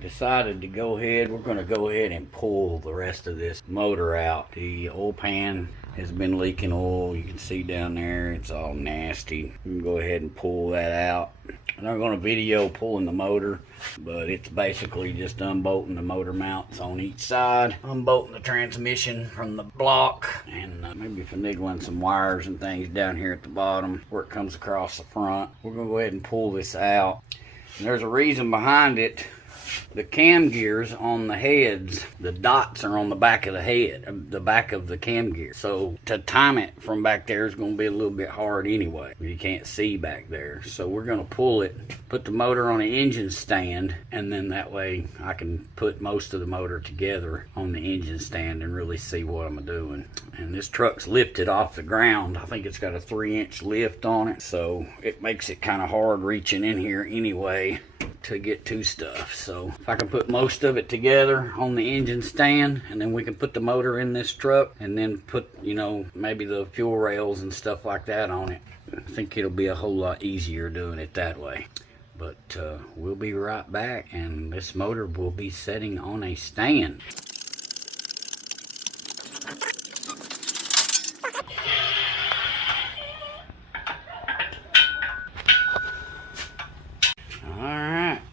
decided to go ahead. We're going to go ahead and pull the rest of this motor out. The oil pan has been leaking oil. You can see down there it's all nasty. We can go ahead and pull that out. I'm not going to video pulling the motor, but it's basically just unbolting the motor mounts on each side, unbolting the transmission from the block, and maybe finagling some wires and things down here at the bottom where it comes across the front. We're going to go ahead and pull this out. And there's a reason behind it. The cam gears on the heads, the dots are on the back of the head, the back of the cam gear. So to time it from back there is going to be a little bit hard anyway. You can't see back there. So we're going to pull it, put the motor on the engine stand, and then that way I can put most of the motor together on the engine stand and really see what I'm doing. And this truck's lifted off the ground. I think it's got a 3-inch lift on it, so it makes it kind of hard reaching in here anyway to get to stuff. So if I can put most of it together on the engine stand, and then we can put the motor in this truck and then put, you know, maybe the fuel rails and stuff like that on it, I think it'll be a whole lot easier doing it that way. But we'll be right back, and this motor will be sitting on a stand.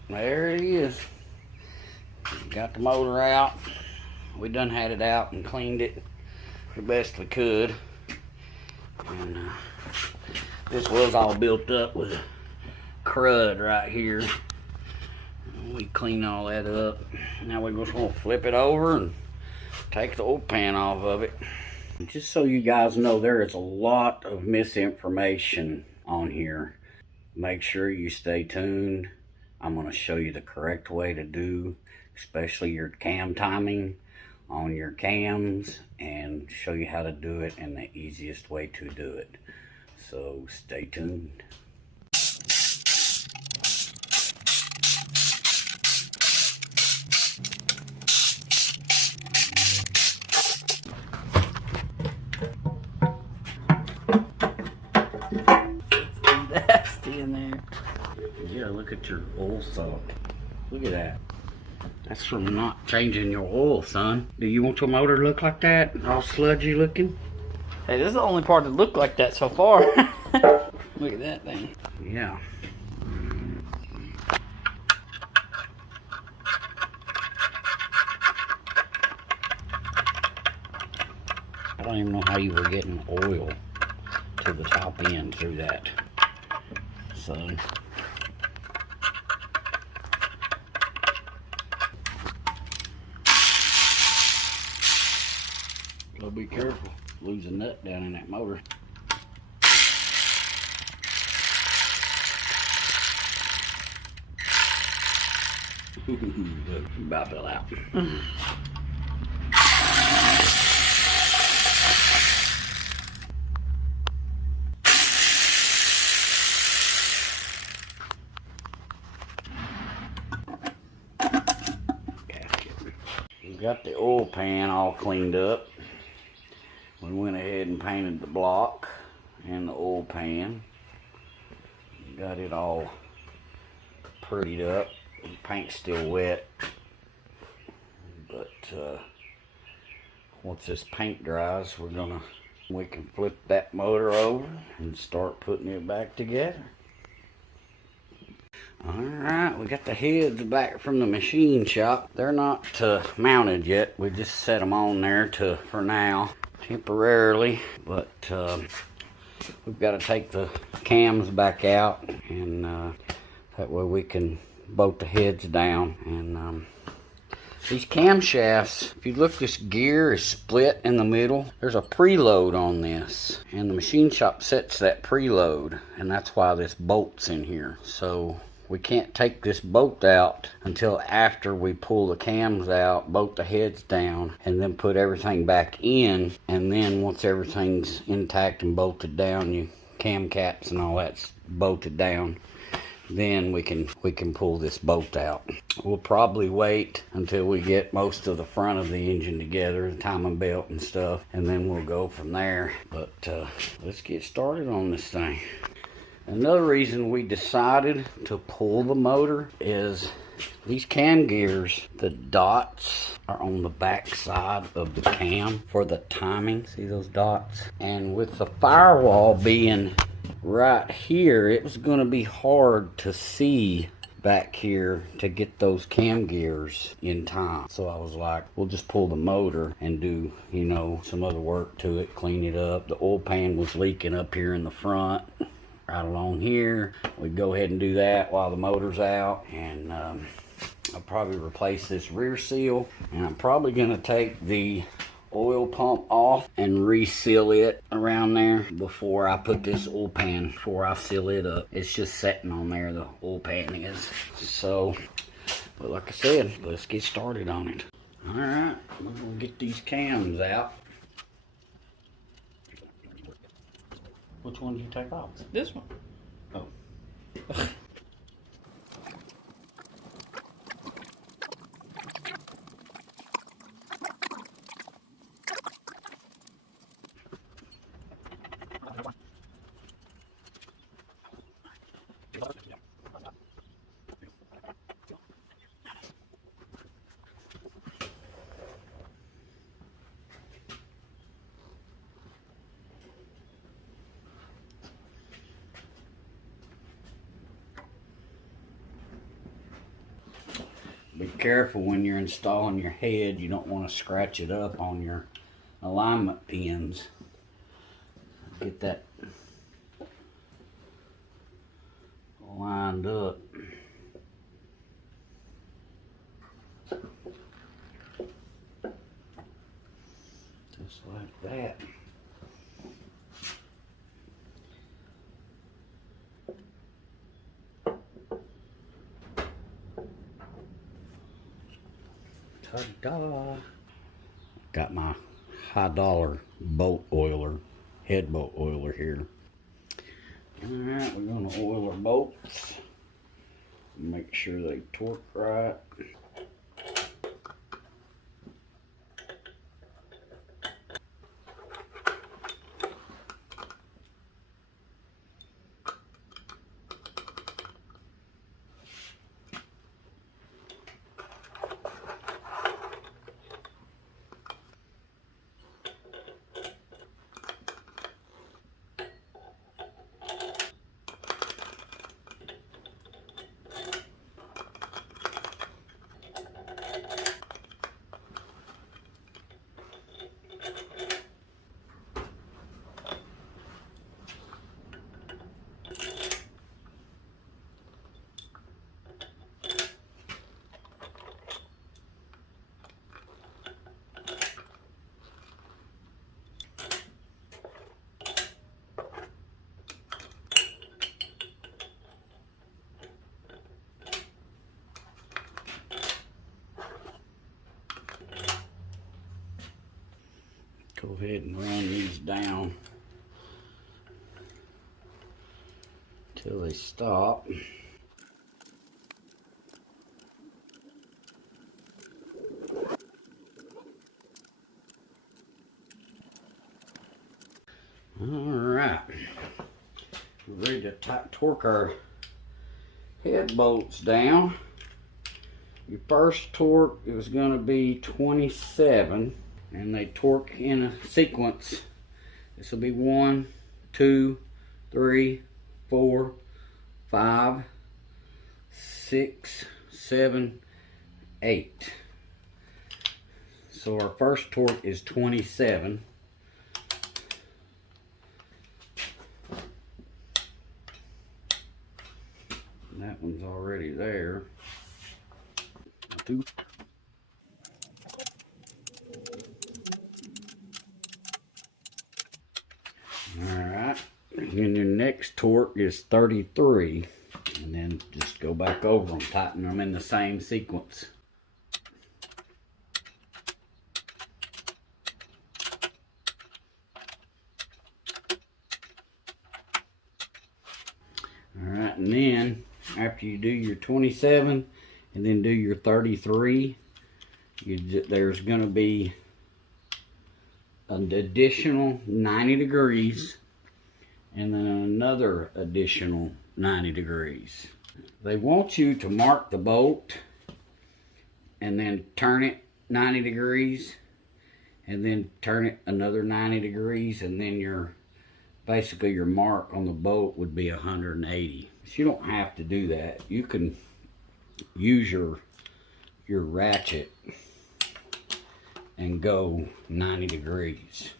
There it is. Got the motor out. We done had it out and cleaned it the best we could. And this was all built up with crud right here. We cleaned all that up. Now we're just gonna flip it over and take the old pan off of it. Just so you guys know, there is a lot of misinformation on here. Make sure you stay tuned. I'm going to show you the correct way to do, especially your cam timing on your cams, and show you how to do it and the easiest way to do it. So stay tuned. Nasty in there. Yeah, look at your oil sock. Look at that. That's from not changing your oil, son. Do you want your motor to look like that? All sludgy looking? Hey, this is the only part that looked like that so far. Look at that thing. Yeah. I don't even know how you were getting oil to the top end through that, son. So be careful, lose a nut down in that motor. Look, about fell out. Gasket. We got the oil pan all cleaned up. We went ahead and painted the block and the oil pan. Got it all prettied up. The paint's still wet, but once this paint dries, we can flip that motor over and start putting it back together. Alright, we got the heads back from the machine shop. They're not mounted yet. We just set them on there for now, temporarily, but we've got to take the cams back out, and that way we can bolt the heads down. And these camshafts, if you look, this gear is split in the middle. There's a preload on this, and the machine shop sets that preload, and that's why this bolt's in here. So we can't take this bolt out until after we pull the cams out, bolt the heads down, and then put everything back in. And then once everything's intact and bolted down, your cam caps and all that's bolted down, then we can pull this bolt out. We'll probably wait until we get most of the front of the engine together, the timing belt and stuff, and then we'll go from there. But let's get started on this thing. Another reason we decided to pull the motor is these cam gears, the dots are on the back side of the cam for the timing. See those dots? And with the firewall being right here, it was going to be hard to see back here to get those cam gears in time. So I was like, we'll just pull the motor and do, you know, some other work to it, clean it up. The oil pan was leaking up here in the front, right along here. We go ahead and do that while the motor's out, and I'll probably replace this rear seal, and I'm probably gonna take the oil pump off and reseal it around there before I put this oil pan, before I seal it up. It's just sitting on there, the oil pan is. So, but like I said, let's get started on it. All right, we're gonna get these cams out. Which one did you take off? This one. Oh. Be careful when you're installing your head. You don't want to scratch it up on your alignment pins. Get that lined up. Just like that. Ta-da! Got my high dollar boat oiler, head boat oiler here. Alright, we're gonna oil our boats. Make sure they torque right. Go ahead and run these down till they stop. All right, we're ready to torque our head bolts down. Your first torque is going to be 27. And they torque in a sequence. This will be 1, 2, 3, 4, 5, 6, 7, 8. So our first torque is 27. And that one's already there. 2. Alright, and your next torque is 33, and then just go back over them, tighten them in the same sequence. Alright, and then after you do your 27 and then do your 33, there's going to be an additional 90 degrees and then another additional 90 degrees. They want you to mark the bolt and then turn it 90 degrees and then turn it another 90 degrees, and then basically your mark on the bolt would be 180. So you don't have to do that. You can use your ratchet and go 90 degrees.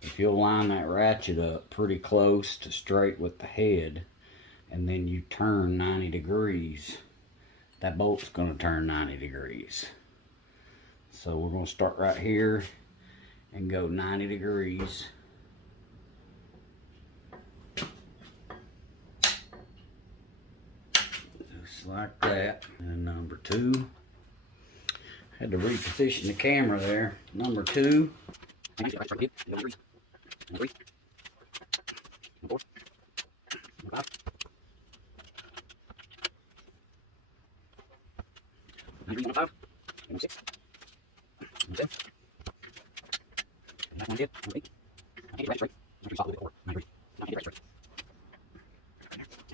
If you'll line that ratchet up pretty close to straight with the head, and then you turn 90 degrees, that bolt's going to turn 90 degrees. So we're going to start right here and go 90 degrees. Just like that. And number 2. Had to reposition the camera there. Number 2.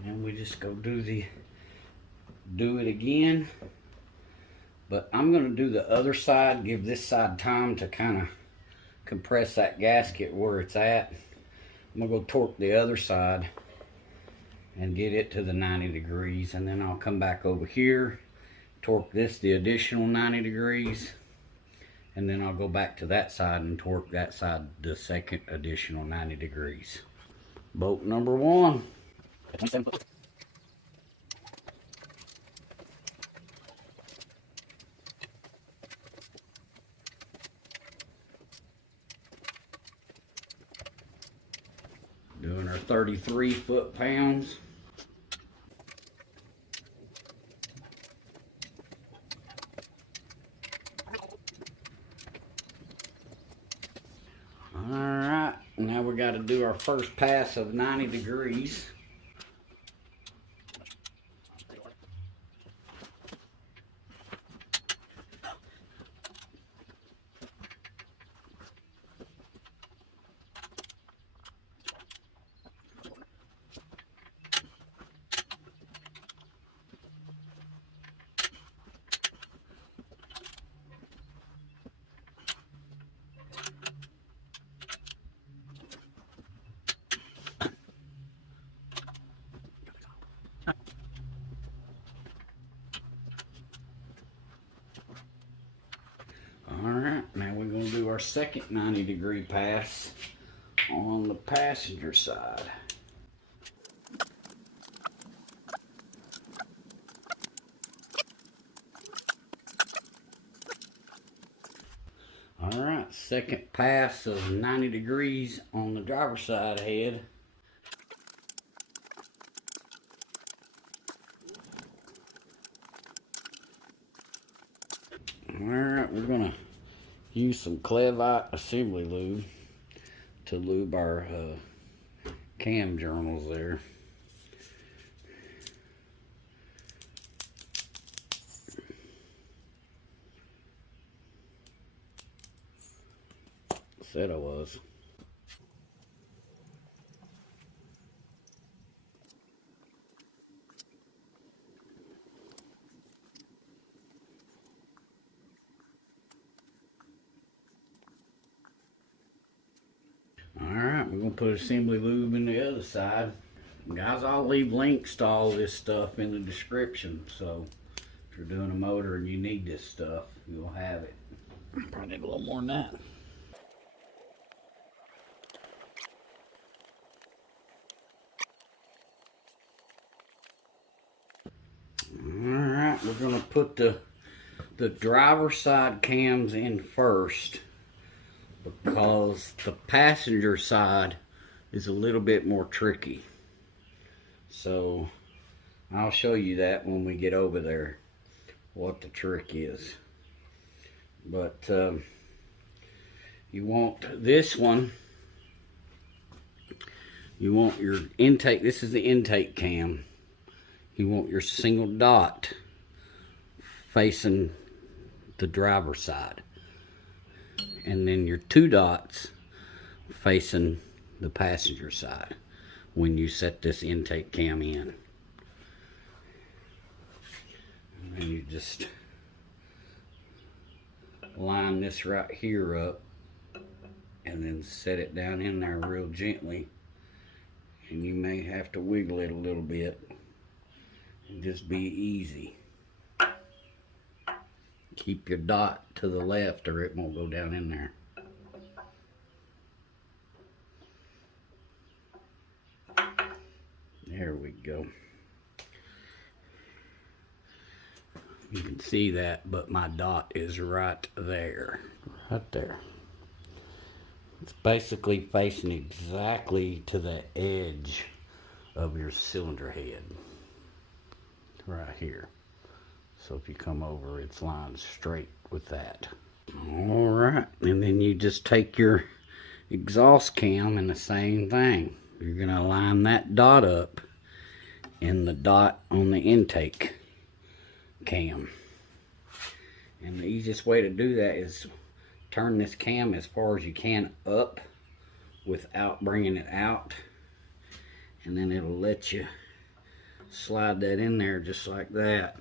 And we just go do it again. But I'm going to do the other side, give this side time to kind of compress that gasket where it's at. I'm going to go torque the other side and get it to the 90 degrees, and then I'll come back over here, torque this the additional 90 degrees, and then I'll go back to that side and torque that side the second additional 90 degrees. Bolt number 1. Doing our 33 foot-pounds. Alright, now we got to do our first pass of 90 degrees. Alright, now we're going to do our second 90 degree pass on the passenger side. Alright, second pass of 90 degrees on the driver's side head. Alright, we're going to use some Clevite assembly lube to lube our cam journals there. Said I was. Alright, we're going to put assembly lube in the other side. Guys, I'll leave links to all this stuff in the description, so if you're doing a motor and you need this stuff, you'll have it. Probably need a little more than that. Alright, we're going to put the driver's side cams in first, because the passenger side is a little bit more tricky. So I'll show you that when we get over there, what the trick is. But you want this one, you want your intake, this is the intake cam. You want your single dot facing the driver's side, and then your 2 dots facing the passenger side. when you set this intake cam in. And you just line this right here up and then set it down in there real gently. And you may have to wiggle it a little bit and just be easy. Keep your dot to the left or it won't go down in there. There we go. You can see that, but my dot is right there. Right there. It's basically facing exactly to the edge of your cylinder head. Right here. So if you come over, it's lined straight with that. Alright, and then you just take your exhaust cam and the same thing. You're going to line that dot up in the dot on the intake cam. And the easiest way to do that is turn this cam as far as you can up without bringing it out. And then it'll let you slide that in there just like that.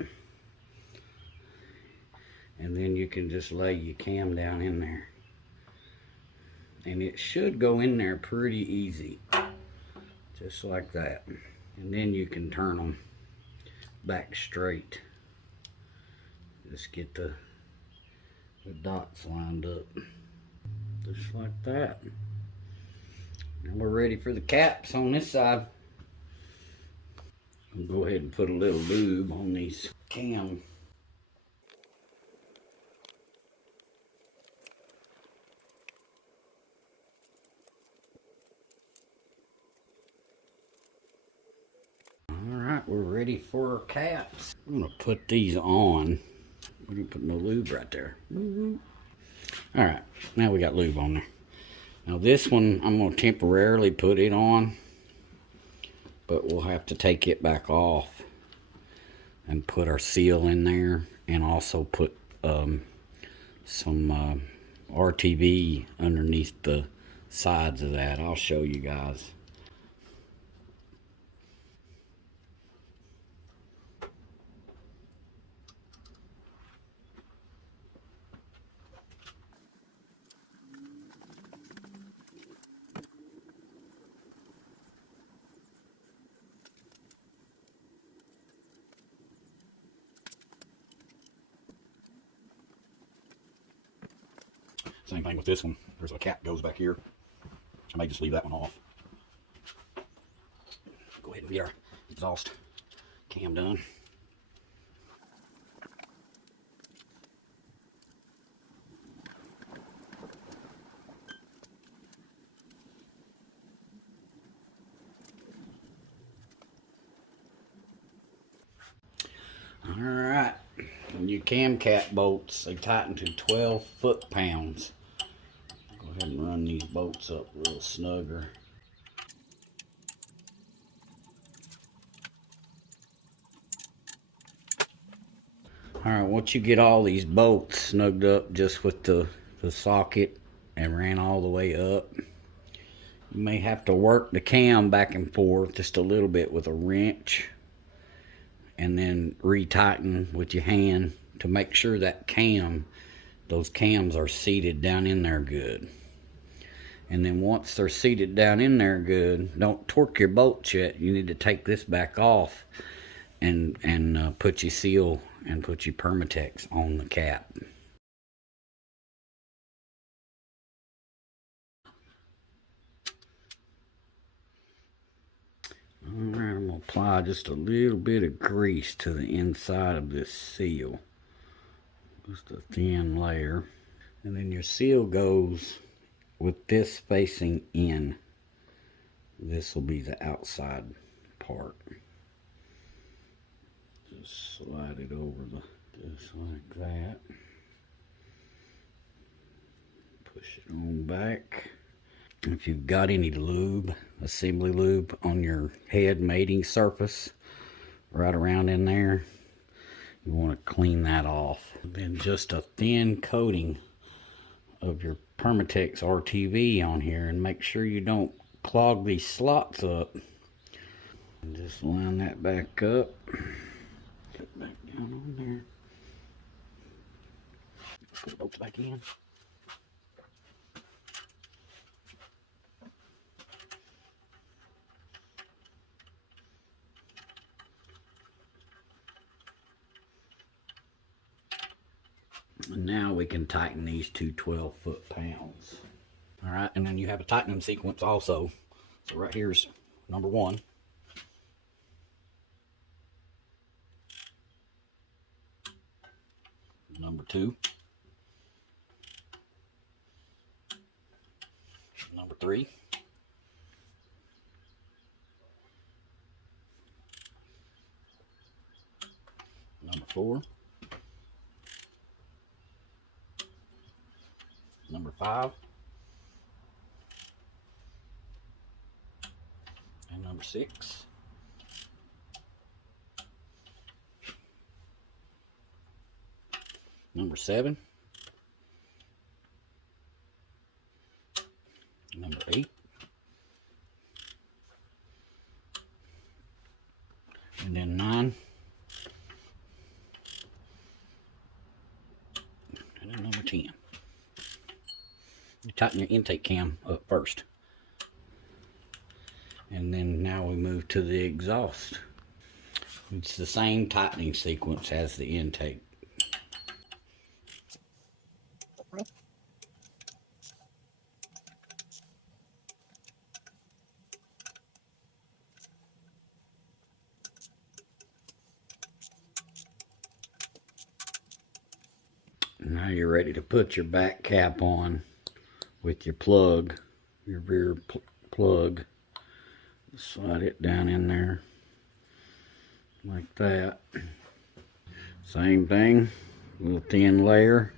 And then you can just lay your cam down in there. And it should go in there pretty easy. Just like that. And then you can turn them back straight. Just get the dots lined up. Just like that. And we're ready for the caps on this side. I'll go ahead and put a little lube on these cams. Alright, we're ready for our caps. I'm going to put these on. We're going to put no lube right there. Alright, now we got lube on there. Now this one, I'm going to temporarily put it on. But we'll have to take it back off. And put our seal in there. And also put some RTV underneath the sides of that. I'll show you guys. Same thing with this one. There's a cap goes back here. I may just leave that one off. Go ahead and get our exhaust cam done. Alright, and your cam cap bolts, they tighten to 12 foot-pounds. Go ahead and run these bolts up a little snugger. Alright, once you get all these bolts snugged up just with the socket and ran all the way up, you may have to work the cam back and forth just a little bit with a wrench and then retighten with your hand to make sure that those cams are seated down in there good. And then once they're seated down in there good, don't torque your bolts yet. You need to take this back off and put your seal and put your Permatex on the cap. Alright, I'm going to apply just a little bit of grease to the inside of this seal. Just a thin layer. And then your seal goes with this facing in. This will be the outside part. Just slide it over just like that. Push it on back. If you've got any lube, assembly lube on your head mating surface, right around in there, you want to clean that off. Then just a thin coating of your Permatex RTV on here, and make sure you don't clog these slots up Just line that back up. Put it back down on there. Put the bolts back in. And now we can tighten these two 12 foot-pounds. All right, and then you have a tightening sequence also. So right here's number 1. Number 2. Number 3. Number 4. Number 5. And number 6. Number 7. Number 8. And then 9. And then number 10. You tighten your intake cam up first. And then now we move to the exhaust. It's the same tightening sequence as the intake. Now you're ready to put your back cap on with your plug, your rear plug. Slide it down in there like that. Same thing, a little thin layer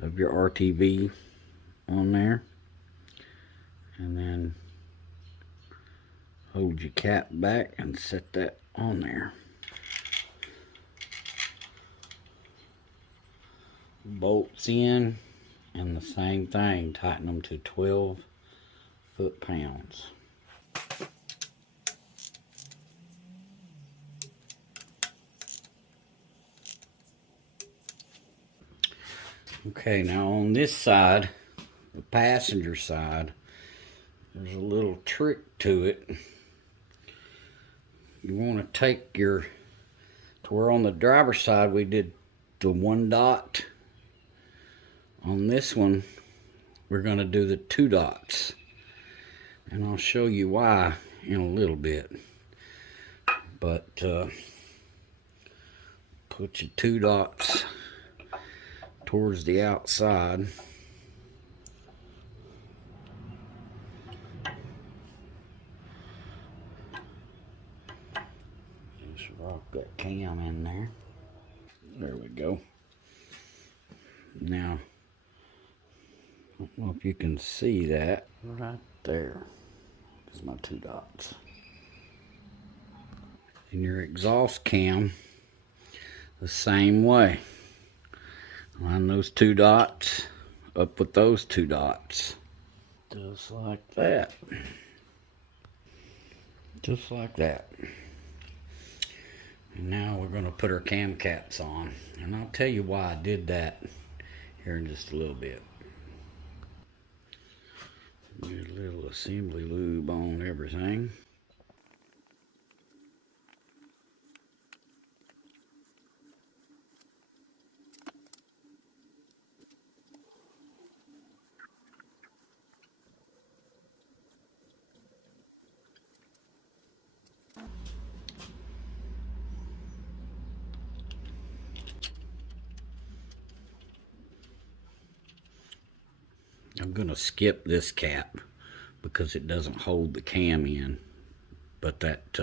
of your RTV on there, and then hold your cap back and set that on there. Bolts in, and the same thing, tighten them to 12 foot-pounds. Okay, now on this side, the passenger side, there's a little trick to it. You want to take to where on the driver's side we did the 1 dot. On this one, we're going to do the 2 dots. And I'll show you why in a little bit. But put your 2 dots towards the outside. Just rock that cam in there. There we go. Now, I don't know if you can see that. Right there is my 2 dots. In your exhaust cam, the same way. Line those 2 dots up with those 2 dots. Just like that. Just like that. And now we're going to put our cam caps on. And I'll tell you why I did that here in just a little bit. Get a little assembly lube on everything. I'm going to skip this cap because it doesn't hold the cam in, but that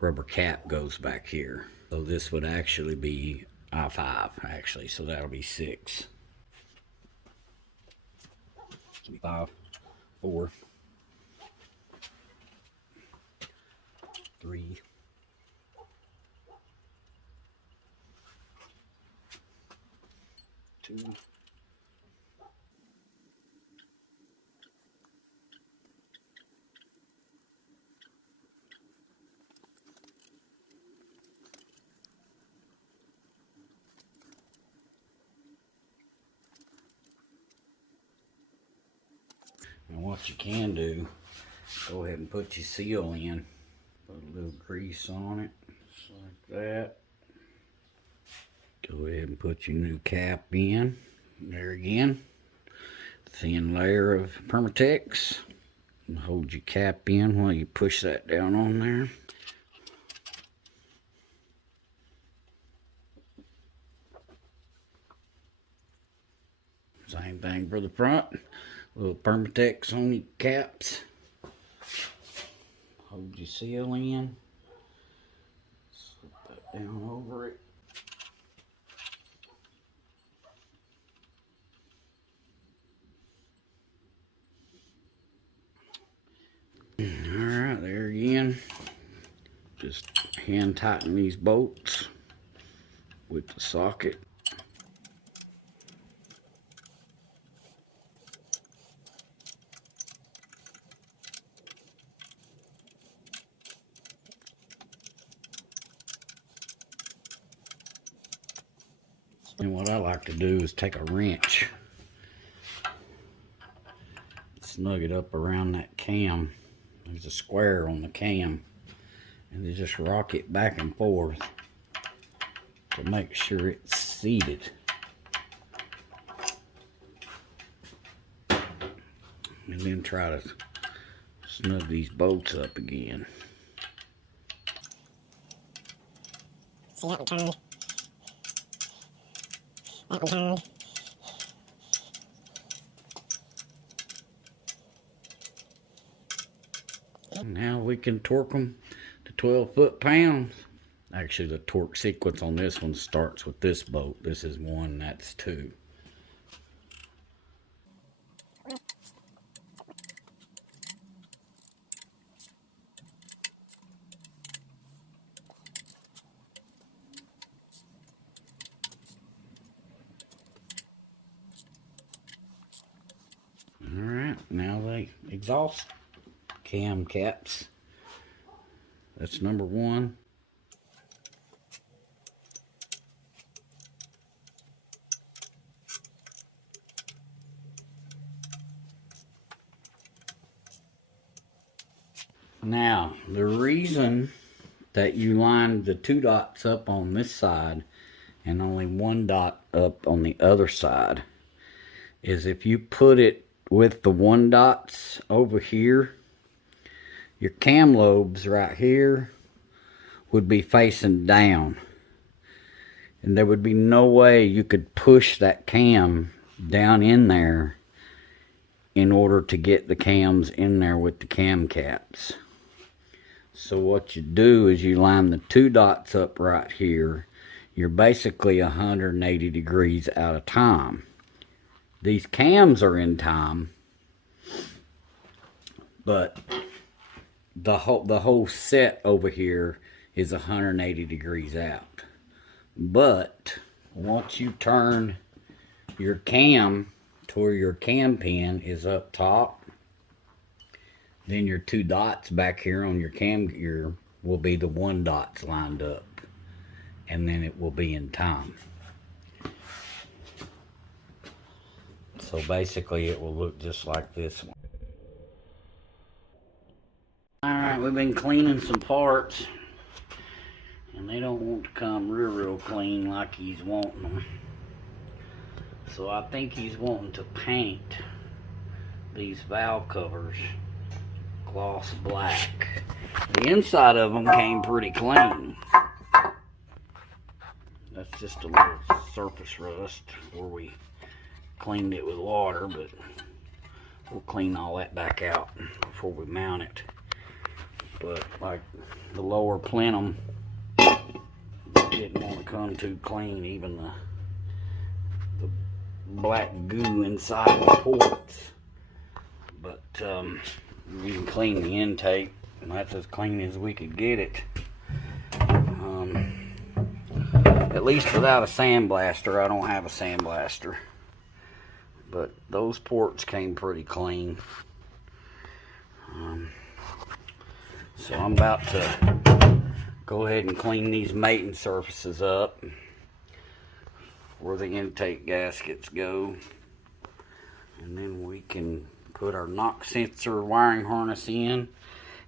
rubber cap goes back here. So this would actually be I5 actually, so that'll be 6. 5, 4, 3, 2, 1. what you can do, go ahead and put your seal in. Put a little grease on it, just like that. Go ahead and put your new cap in. There again, thin layer of Permatex. And hold your cap in while you push that down on there. Same thing for the front. A little Permatex on your caps. Hold your seal in. Slip that down over it. Alright, there again. Just hand tighten these bolts with the socket. And what I like to do is take a wrench, snug it up around that cam. There's a square on the cam, and you just rock it back and forth to make sure it's seated. And then try to snug these bolts up again. See, that one turned. That one turned. Now we can torque them to 12 foot-pounds. Actually, the torque sequence on this one starts with this bolt. This is 1, that's 2. Alright, now the exhaust cam caps. That's number 1. Now, the reason that you line the 2 dots up on this side and only 1 dot up on the other side is if you put it with the 1 dots over here, your cam lobes right here would be facing down. And there would be no way you could push that cam down in there in order to get the cams in there with the cam caps. So what you do is you line the 2 dots up right here. You're basically 180 degrees out of time. These cams are in time, but the whole set over here is 180 degrees out. But once you turn your cam to where your cam pin is up top, then your 2 dots back here on your cam gear will be the 1 dots lined up, and then it will be in time. So basically it will look just like this one. Alright, we've been cleaning some parts, and they don't want to come real clean like he's wanting them. So I think he's wanting to paint these valve covers gloss black. The inside of them came pretty clean. That's just a little surface rust where we cleaned it with water, but we'll clean all that back out before we mount it. But like the lower plenum didn't want to come too clean, even the black goo inside the ports. But we can clean the intake, and that's as clean as we could get it. At least without a sandblaster. I don't have a sandblaster. But those ports came pretty clean. So I'm about to go ahead and clean these mating surfaces up where the intake gaskets go. And then we can put our knock sensor wiring harness in,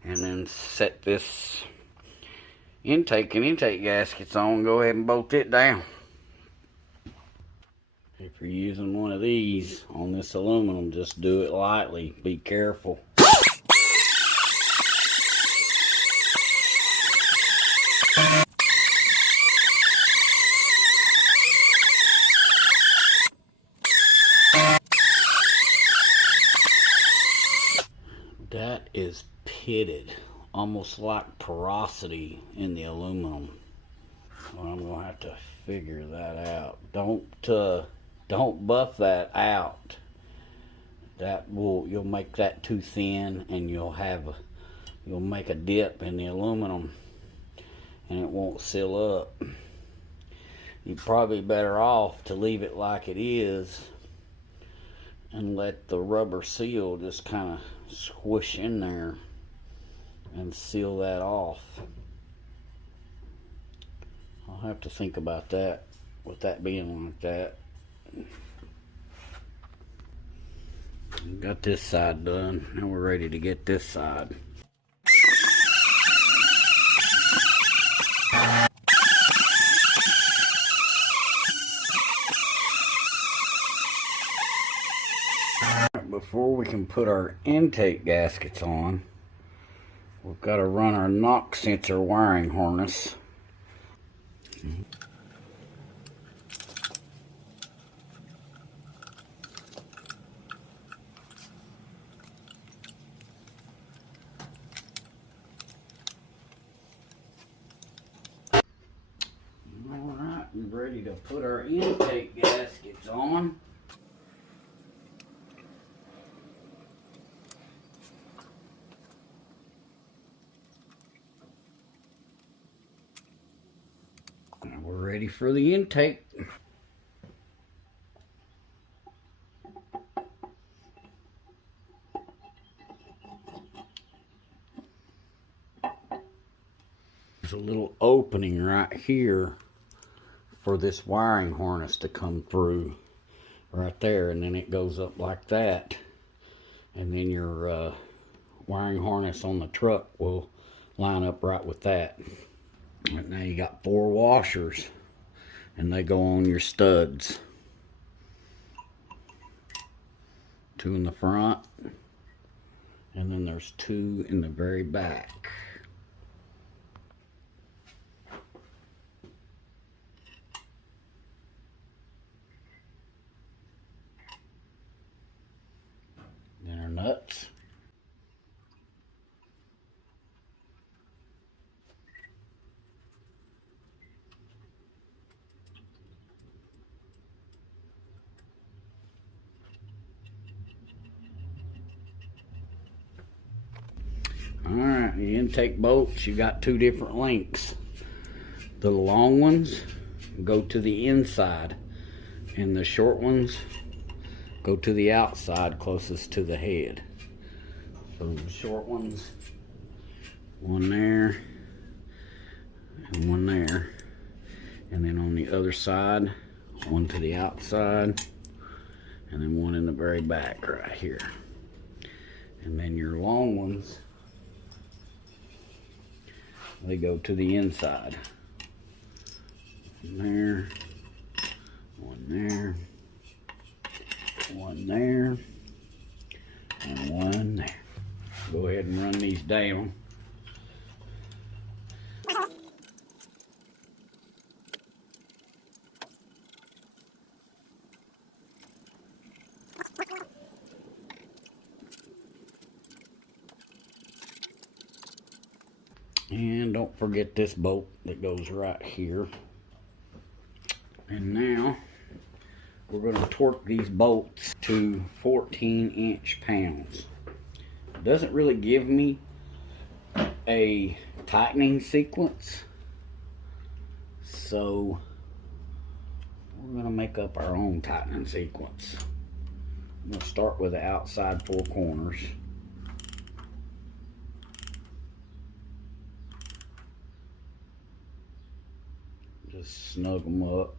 and then set this intake and intake gaskets on. Go ahead and bolt it down. If you're using one of these on this aluminum, just do it lightly. Be careful. That is pitted, almost like porosity in the aluminum. Well, I'm gonna have to figure that out. Don't buff that out. You'll make that too thin, and you'll make a dip in the aluminum, and it won't seal up. You're probably better off to leave it like it is and let the rubber seal just kind of squish in there and seal that off. I'll have to think about that, with that being like that. Got this side done. Now we're ready to get this side. Before we can put our intake gaskets on, we've got to run our knock sensor wiring harness. Alright, we're ready to put our intake gaskets on. Now we're ready for the intake. There's a little opening right here for this wiring harness to come through right there, and then it goes up like that, and then your wiring harness on the truck will line up right with that. Right now you got 4 washers, and they go on your studs. 2 in the front, and then there's 2 in the very back. Then our nuts. Alright, the intake bolts, you got 2 different lengths. The long ones go to the inside, and the short ones go to the outside closest to the head. So the short ones, one there and one there, and then on the other side, one to the outside, and then one in the very back right here. And then your long ones, they go to the inside. One there, one there, one there, and one there. Go ahead and run these down. And don't forget this bolt that goes right here. And now we're going to torque these bolts to 14-inch pounds. It doesn't really give me a tightening sequence, so we're going to make up our own tightening sequence. I'm going to start with the outside 4 corners. Just snug them up.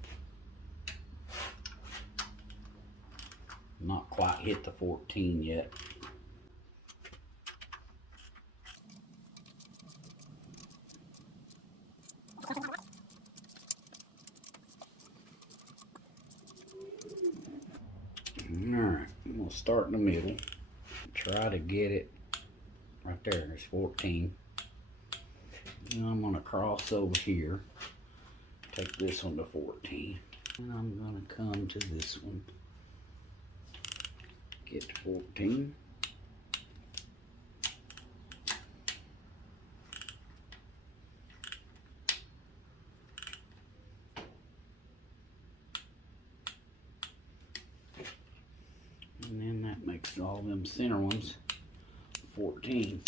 Not quite hit the 14 yet. start in the middle. Try to get it right there. There's 14. And I'm gonna cross over here. Take this one to 14. And I'm gonna come to this one. Get to 14. And then that makes all them center ones 14.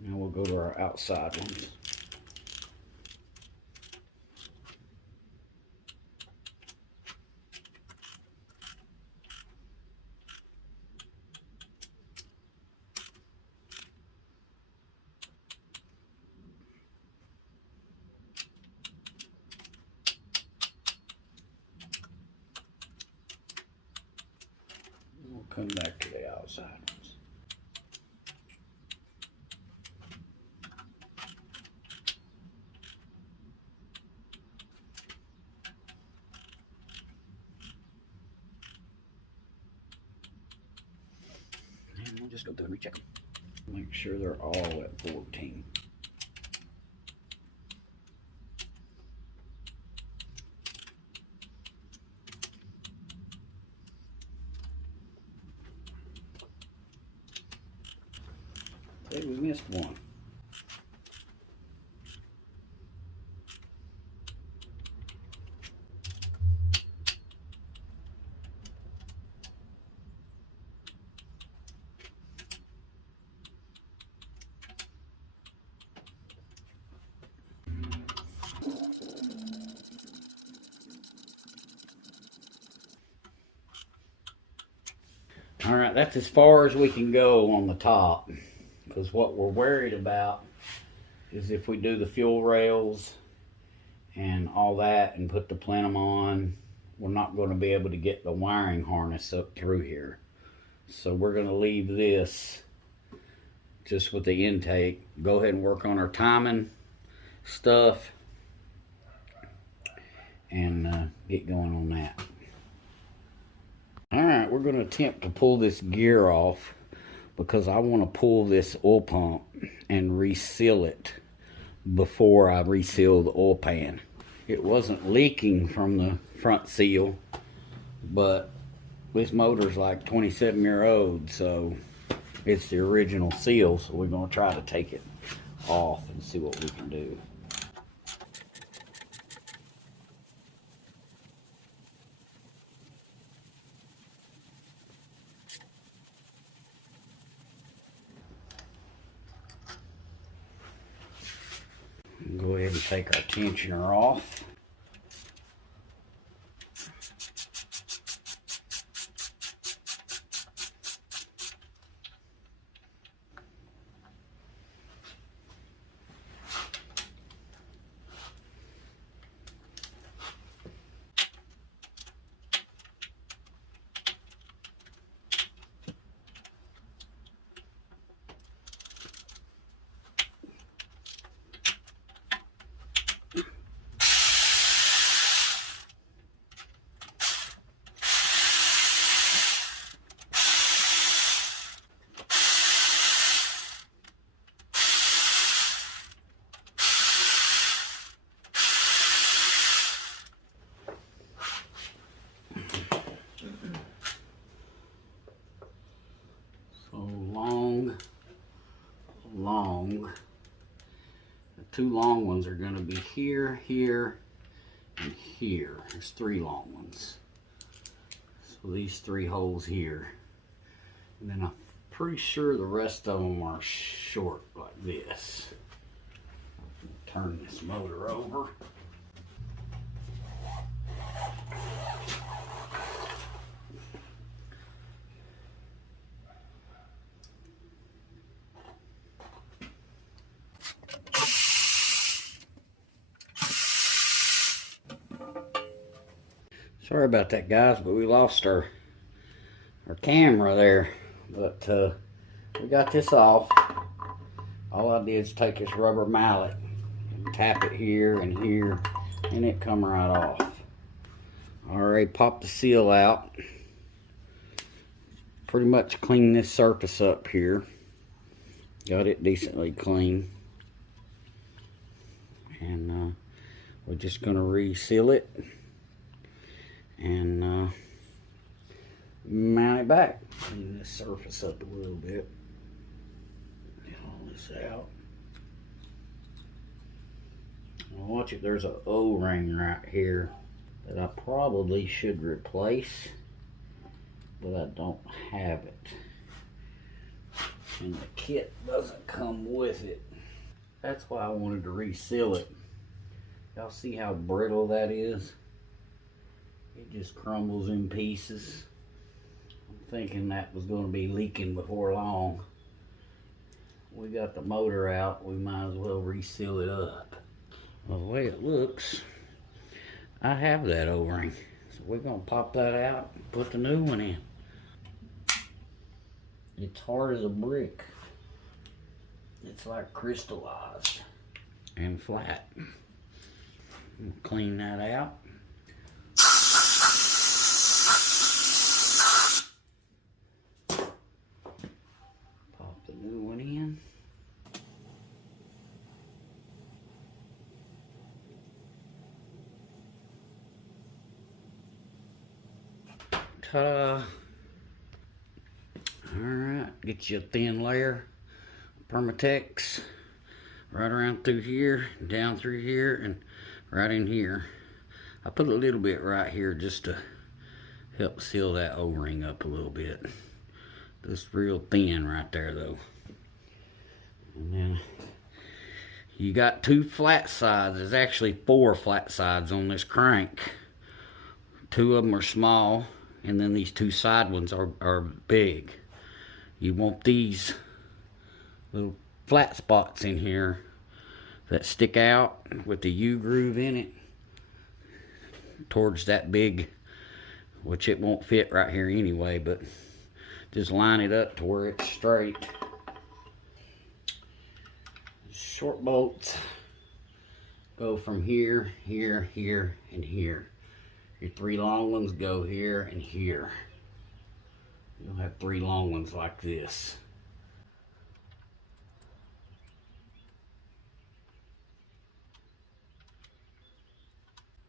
Now we'll go to our outside ones. We'll come back to the outside ones. And we'll just go through and recheck them. Make sure they're all at 14. Hey, we missed one. All right, that's as far as we can go on the top, because what we're worried about is if we do the fuel rails and all that and put the plenum on, we're not going to be able to get the wiring harness up through here. So we're going to leave this just with the intake. Go ahead and work on our timing stuff and get going on that. Alright, we're going to attempt to pull this gear off because I want to pull this oil pump and reseal it before I reseal the oil pan. It wasn't leaking from the front seal, but this motor's like 27-year-old, so it's the original seal, so we're going to try to take it off and see what we can do. Go ahead and take our tensioner off. The two long ones are going to be here, here, and here. There's 3 long ones. So these 3 holes here. And then I'm pretty sure the rest of them are short like this. Turn this motor over. Sorry about that, guys, but we lost our camera there. But we got this off. All I did is take this rubber mallet and tap it here and here, and it come right off. Already popped the seal out. Pretty much cleaned this surface up here. Got it decently clean. And we're just going to reseal it and mount it back. Clean this surface up a little bit. Get all this out. Watch it, there's an O-ring right here that I probably should replace, but I don't have it. And the kit doesn't come with it. That's why I wanted to reseal it. Y'all see how brittle that is? It just crumbles in pieces. I'm thinking that was going to be leaking before long. We got the motor out, we might as well reseal it up. Well, the way it looks, I have that O-ring. So we're going to pop that out and put the new one in. It's hard as a brick. It's like crystallized and flat. Clean that out. Pop the new one in. Ta-da! Alright, get you a thin layer of Permatex right around through here, down through here, and right in here. I put a little bit right here just to help seal that O-ring up a little bit. Just real thin right there though. And then you got 2 flat sides. There's actually 4 flat sides on this crank. 2 of them are small, and then these 2 side ones are big. You want these little flat spots in here that stick out with the U-groove in it towards that big, which it won't fit right here anyway, but just line it up to where it's straight. Short bolts go from here, here, here, and here. Your 3 long ones go here and here. You'll have 3 long ones like this.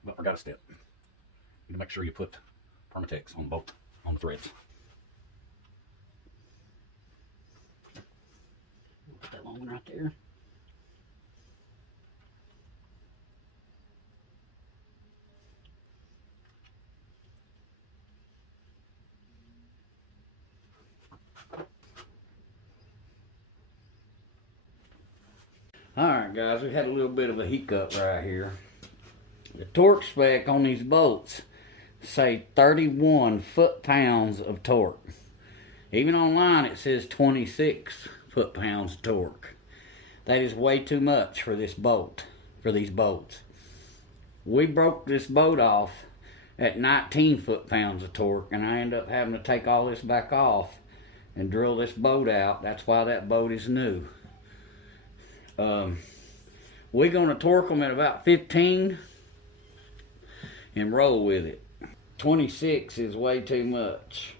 But I forgot a step. You need to make sure you put Permatex on both on the threads. Put that long one right there. Alright guys, we had a little bit of a hiccup right here. The torque spec on these bolts say 31 foot-pounds of torque. Even online it says 26 foot-pounds of torque. That is way too much for this bolt, for these bolts. We broke this bolt off at 19 foot-pounds of torque, and I end up having to take all this back off and drill this bolt out. That's why that bolt is new. We're going to torque them at about 15 and roll with it. 26 is way too much.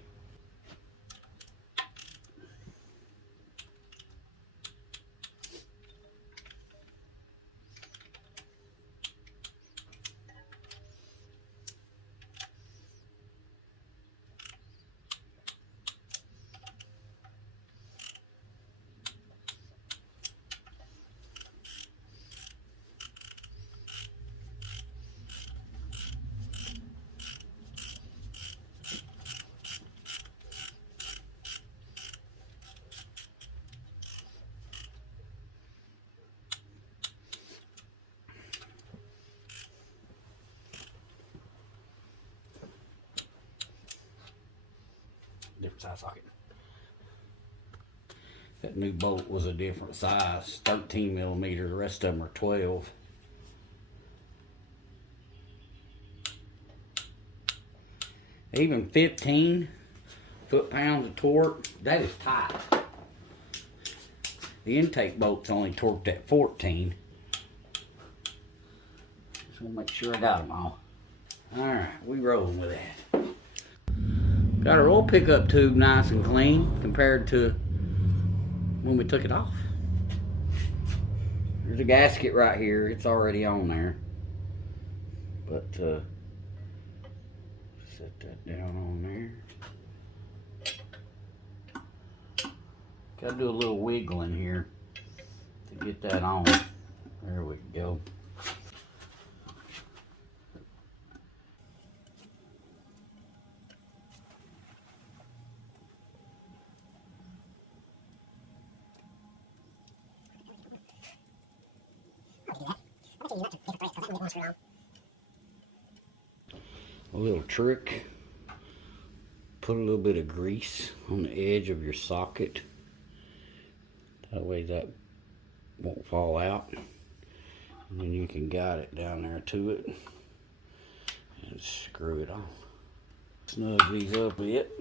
Different size socket. That new bolt was a different size, 13 millimeter. The rest of them are 12. Even 15 foot-pounds of torque, that is tight. The intake bolt's only torqued at 14. Just want to make sure I got them all. Alright, we rolling with that. Got our oil pickup tube nice and clean compared to when we took it off. There's a gasket right here. It's already on there. But set that down on there. Gotta do a little wiggling here to get that on. There we go. A little trick. Put a little bit of grease on the edge of your socket. That way that won't fall out. And then you can guide it down there to it and screw it on. Snug these up a bit.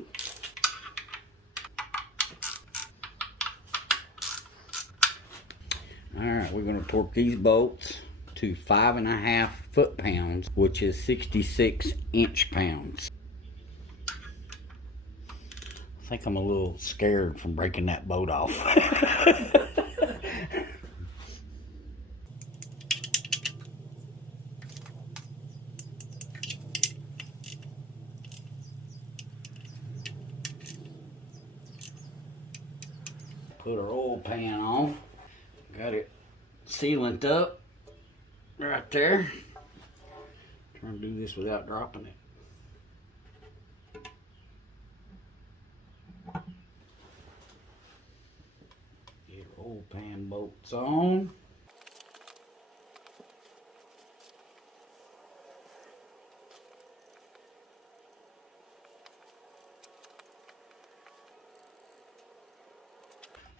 Alright, we're going to torque these bolts to 5.5 foot-pounds, which is 66 inch-pounds. I think I'm a little scared from breaking that bolt off. Put our oil pan on. Got it sealant up right there. Trying to do this without dropping it. Get our oil pan bolts on.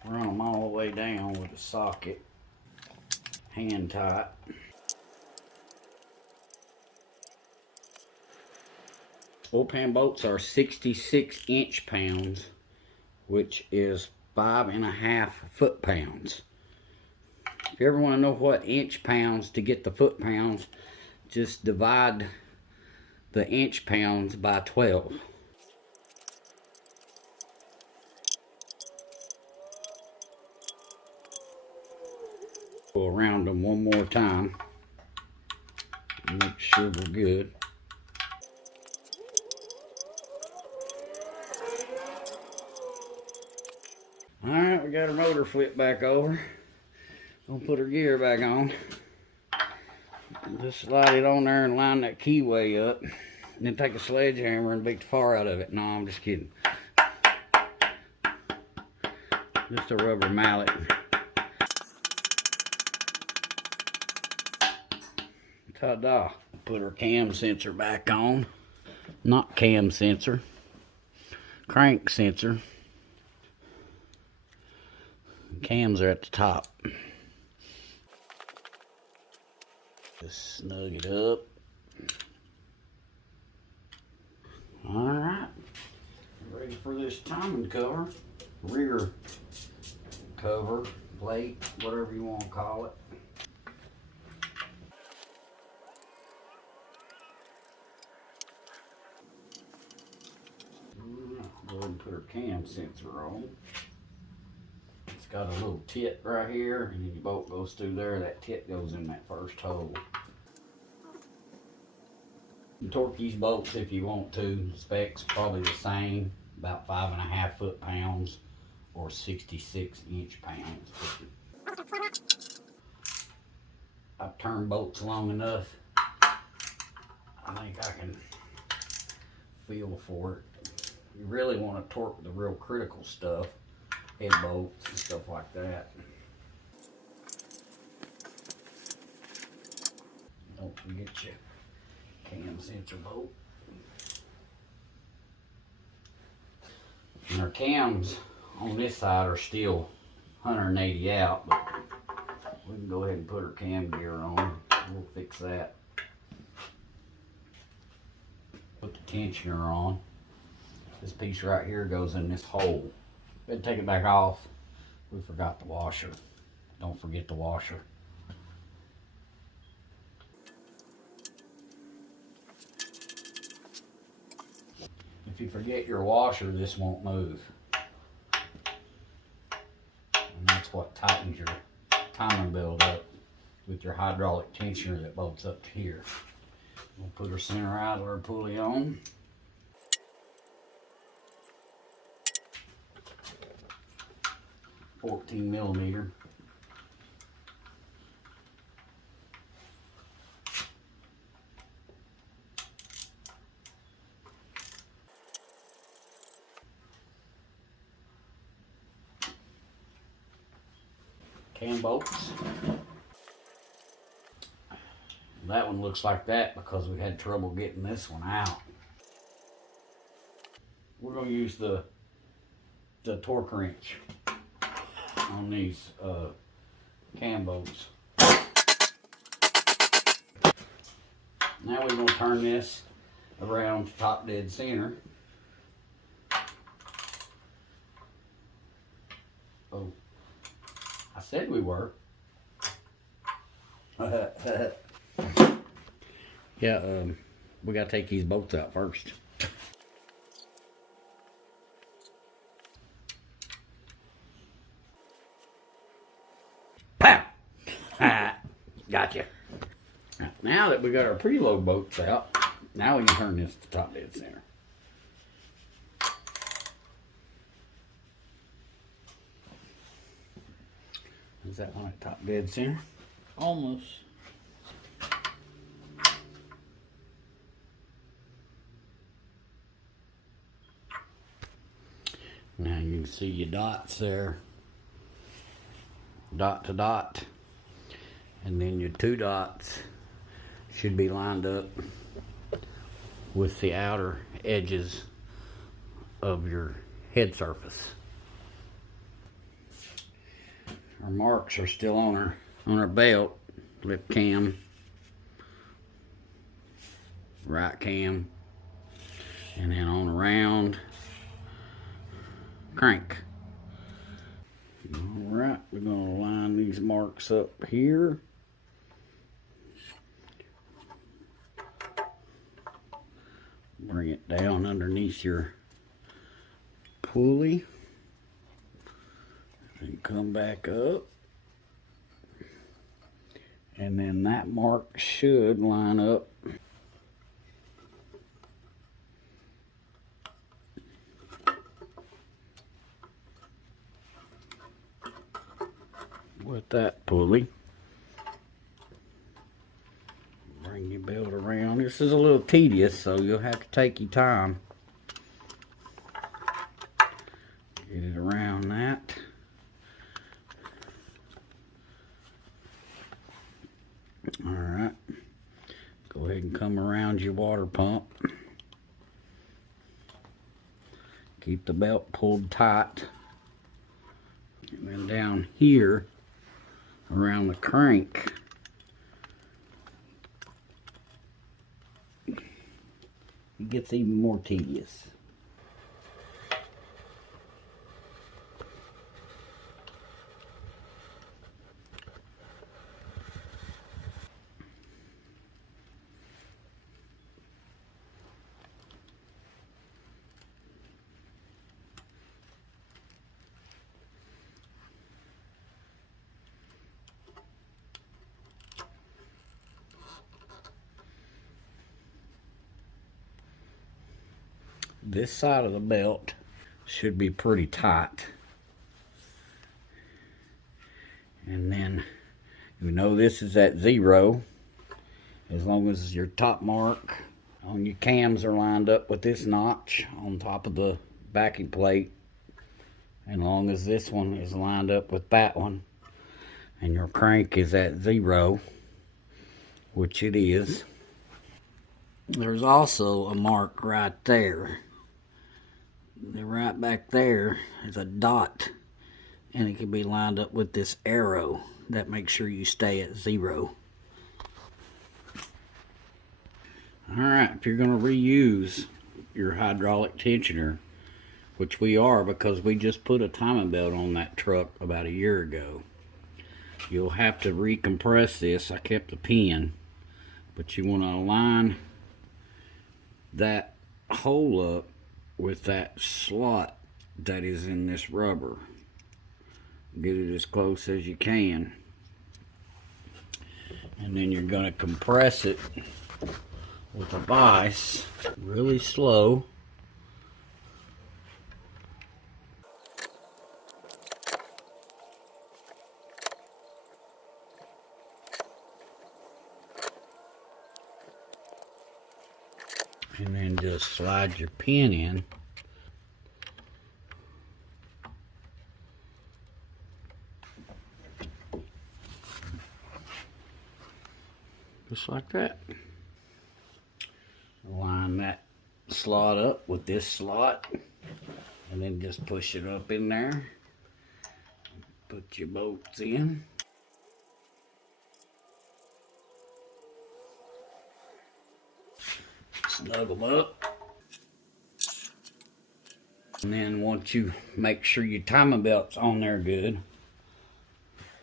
Run them all the way down with a socket, hand tight. Oil pan bolts are 66 inch-pounds, which is 5.5 foot-pounds. If you ever want to know what inch-pounds to get the foot-pounds, just divide the inch-pounds by 12. Go around them one more time. Make sure we're good. Alright, we got our motor flipped back over. Gonna put our gear back on. Just slide it on there and line that keyway up. And then take a sledgehammer and beat the far out of it. No, I'm just kidding. Just a rubber mallet. Ta-da. Put our cam sensor back on. Not cam sensor. Crank sensor. Cams are at the top. Just snug it up. Alright. Ready for this timing cover. Rear cover, plate, whatever you want to call it. Go ahead and put our cam sensor on. It's got a little tit right here, and your bolt goes through there. That tit goes in that first hole. You can torque these bolts if you want to. Specs probably the same, about 5.5 foot-pounds or 66 inch-pounds. I've turned bolts long enough. I think I can feel for it. You really want to torque the real critical stuff, head bolts and stuff like that. Don't forget your cam sensor bolt. And our cams on this side are still 180 out, but we can go ahead and put our cam gear on. We'll fix that. Put the tensioner on. This piece right here goes in this hole. Better take it back off. We forgot the washer. Don't forget the washer. If you forget your washer, this won't move. And that's what tightens your timing belt up with your hydraulic tensioner that bolts up to here. We'll put our center idler pulley on. $14mm. Cam bolts. That one looks like that because we had trouble getting this one out. We're going to use the torque wrench on these cam bolts. Now we're going to turn this around to top dead center. Oh, I said we were. Yeah, we got to take these bolts out first. Pow! Gotcha. Now that we got our preload bolts out, now we can turn this to top dead center. Is that one at top dead center? Almost. Now you can see your dots there. Dot to dot. And then your two dots should be lined up with the outer edges of your head surface. Our marks are still on our belt. Left cam, right cam, and then on around crank. Alright, we're going to line these marks up here. Bring it down underneath your pulley. And come back up. And then that mark should line up with that pulley. Bring your belt around. This is a little tedious, so you'll have to take your time. Get it around that. Alright. Go ahead and come around your water pump. Keep the belt pulled tight. And then down here around the crank, it gets even more tedious. This side of the belt should be pretty tight. And then you know this is at 0. As long as your top mark on your cams are lined up with this notch on top of the backing plate. And long as this one is lined up with that one. And your crank is at 0, which it is. There's also a mark right there. Right back there is a dot, and it can be lined up with this arrow. That makes sure you stay at 0. Alright, if you're going to reuse your hydraulic tensioner, which we are because we just put a timing belt on that truck about a year ago, you'll have to recompress this. I kept the pin, but you want to align that hole up with that slot that is in this rubber. Get it as close as you can. And then you're going to compress it with a vise really slow. And then just slide your pin in. Just like that. Line that slot up with this slot. And then just push it up in there. Put your bolts in. Snug them up. And then once you make sure your timing belt's on there good,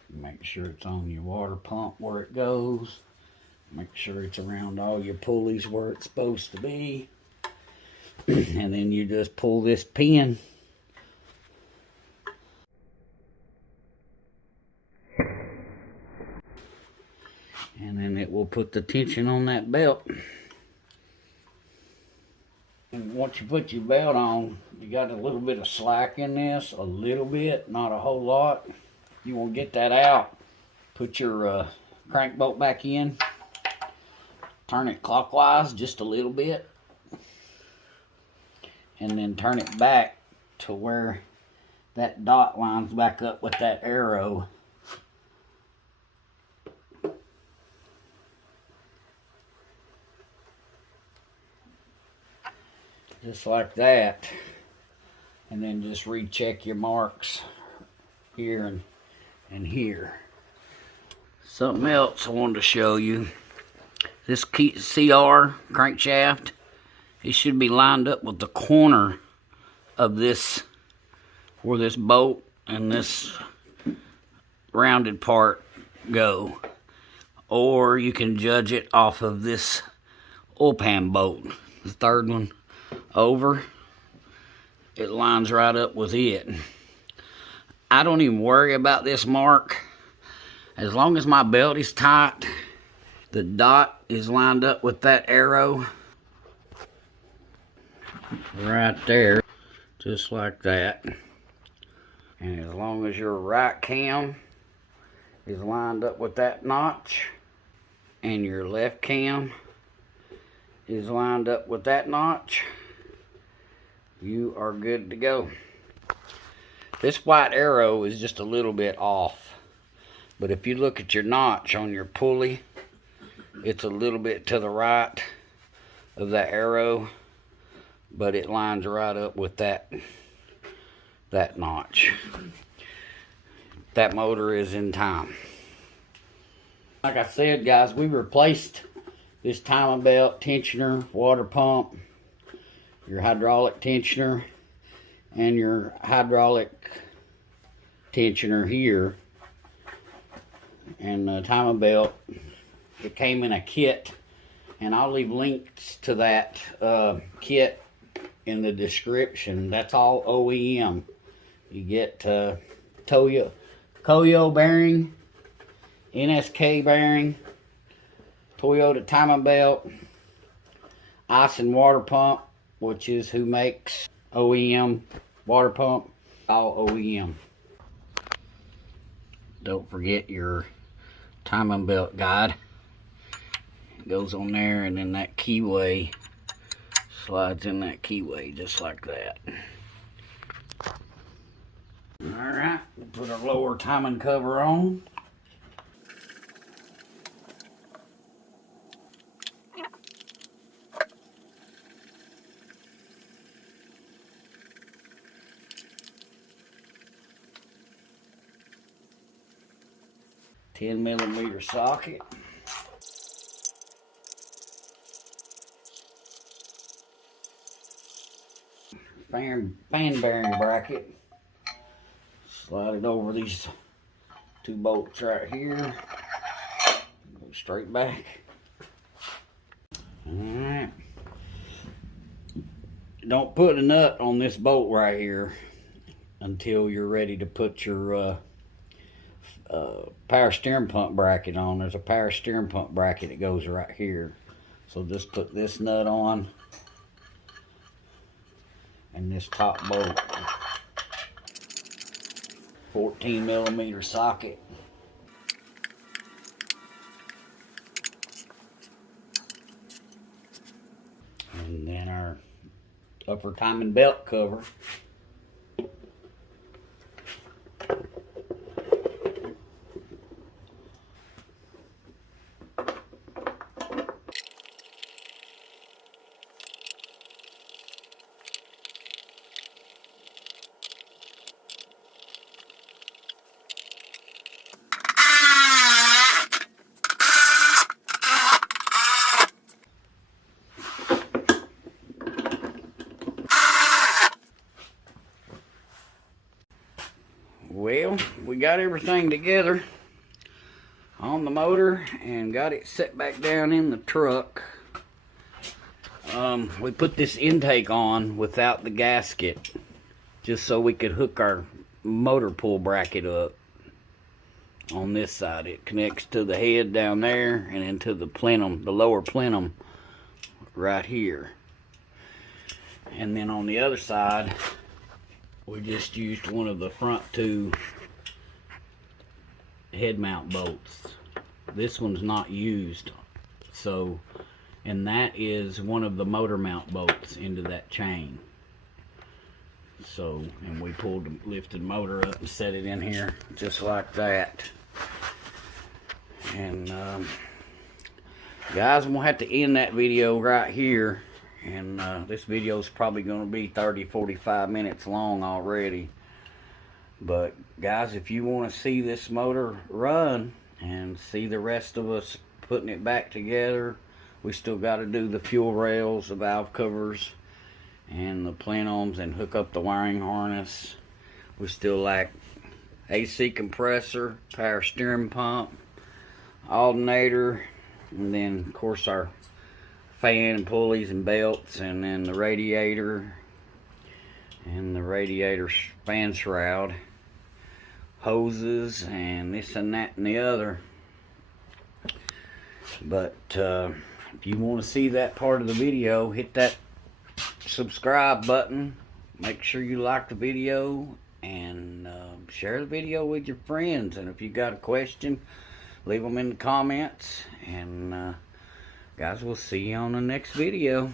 make sure it's on your water pump where it goes. Make sure it's around all your pulleys where it's supposed to be. And then you just pull this pin. And then it will put the tension on that belt. And once you put your belt on, you got a little bit of slack in this, a little bit, not a whole lot. You want to get that out. Put your crank bolt back in. Turn it clockwise just a little bit. And then turn it back to where that dot lines back up with that arrow. Just like that. And then just recheck your marks here and here. Something else I wanted to show you. This CR crankshaft, it should be lined up with the corner of this, where this bolt and this rounded part go. Or you can judge it off of this oil pan bolt, the third one over. It lines right up with it. I don't even worry about this mark. As long as my belt is tight, the dot is lined up with that arrow right there, just like that. And as long as your right cam is lined up with that notch and your left cam is lined up with that notch, you are good to go. This white arrow is just a little bit off, but if you look at your notch on your pulley, it's a little bit to the right of that arrow, but it lines right up with that notch. That motor is in time. Like I said, guys, we replaced this timing belt, tensioner, water pump, your hydraulic tensioner, and your hydraulic tensioner here. And the timing belt, it came in a kit, and I'll leave links to that kit in the description. That's all OEM. You get Koyo bearing, NSK bearing, Toyota timing belt, ice and water pump, which is who makes OEM water pump, all OEM. Don't forget your timing belt guide. It goes on there, and then that keyway slides in that keyway just like that. Alright, we'll put our lower timing cover on. $10mm socket. Fan bearing bracket. Slide it over these two bolts right here. Go straight back. Alright. don't put a nut on this bolt right here until you're ready to put your power steering pump bracket on. There's a power steering pump bracket that goes right here. So just put this nut on and this top bolt. 14mm socket. And then our upper timing belt cover. Well, we got everything together on the motor and got it set back down in the truck. We put this intake on without the gasket just so we could hook our motor pull bracket up on this side. It connects to the head down there and into the plenum, the lower plenum right here. And then on the other side, we just used one of the front two head mount bolts. This one's not used, so, and that is one of the motor mount bolts into that chain. So, and we lifted the motor up and set it in here just like that. And guys, I'm gonna have to end that video right here. And this video is probably going to be 30-45 minutes long already. But guys, if you want to see this motor run and see the rest of us putting it back together, we still got to do the fuel rails, the valve covers, and the plenums, and hook up the wiring harness. We still lack AC compressor, power steering pump, alternator, and then of course our fan and pulleys and belts, and then the radiator and the radiator fan shroud, hoses, and this and that and the other. But if you want to see that part of the video, hit that subscribe button. Make sure you like the video and share the video with your friends. And if you got a question, leave them in the comments. And guys, we'll see you on the next video.